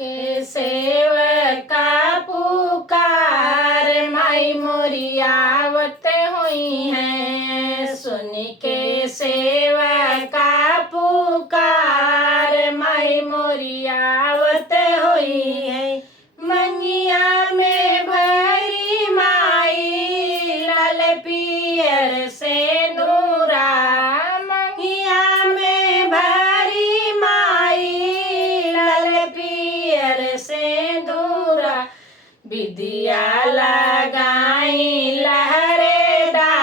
के सेवका पुकार माई मोरी आवत हुई है। सुन के सेवका पुकार माई मोरी आवत हुई है। मंगिया में भरी माई लाल पियर से नूरा। मंगिया में भरी माई लाल पियर से दूरा। विदिया लगाई लहरेदार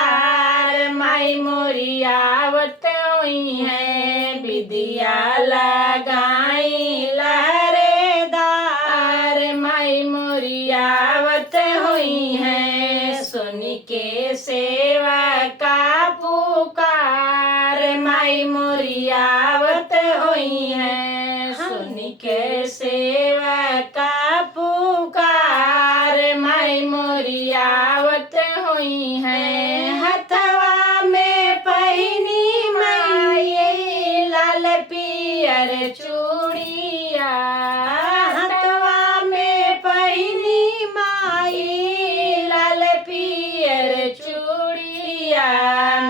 माई मोरी आवत हुई है। विदिया लगाई लहरेदार माई मोरी आवत हुई है। सुन के सेवका पुकार माई मोरी आवत हुई है। सुन के सेवका पुकार माई मोरी आवत हुई है। हथवा में पहिनी माई लाल पियर चूड़िया। हथवा में पहिनी माई लाल पियर चूड़िया।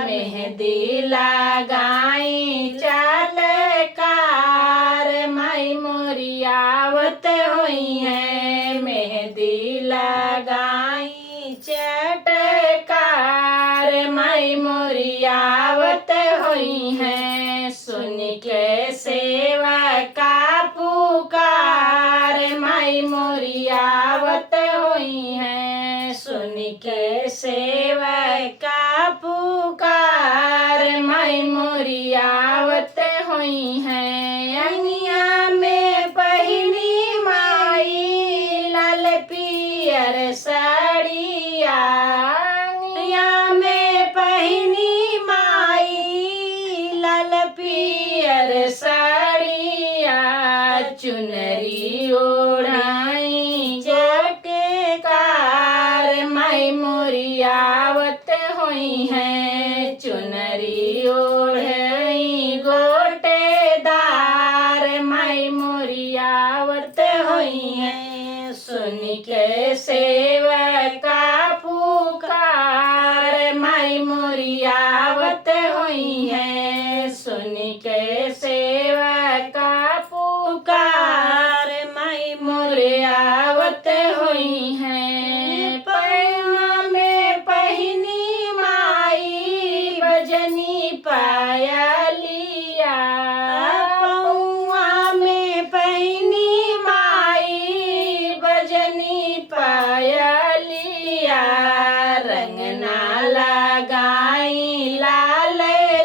मेहंदी लगाई चालकार माई मोरी आवत हुई है। मेहंदी लगाई चटकार माई मोरी आवत हुई है। सुन के सेवका पुकार माई मोरी आवत हुई है। सुन के सेवका पुकार माई मोरी आवत हुई है। अंगिया में पहिनी माई लाल पियर साड़िया। अंगिया में पहिनी माई लाल पियर साड़िया। चुनरी ओढ़ाई जटकार माई मोरी आवत हुई है। चुनरी ओढ़ाई गोटेदार माई मोरी आवत हुई है। सुन के सेवका पुकार माई मोरी आवत हुई है। सुन के सेवका पुकार माई मोरी आवत हुई है। पैमा में पहिनी माई बजनी पायलिया। पौआ में पहिनी माई बजनी पायलिया। रंगना लगाई लाल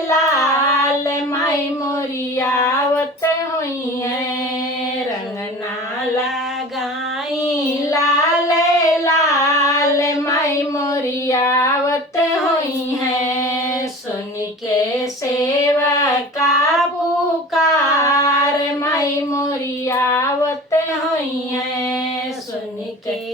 लाल माई मोरी आवत हुई है। रंगना लगाई लाल लाल माई मोरी आवत हुई है। सुन के सेवका पुकार माई मोरी आवत हुई है। सुन के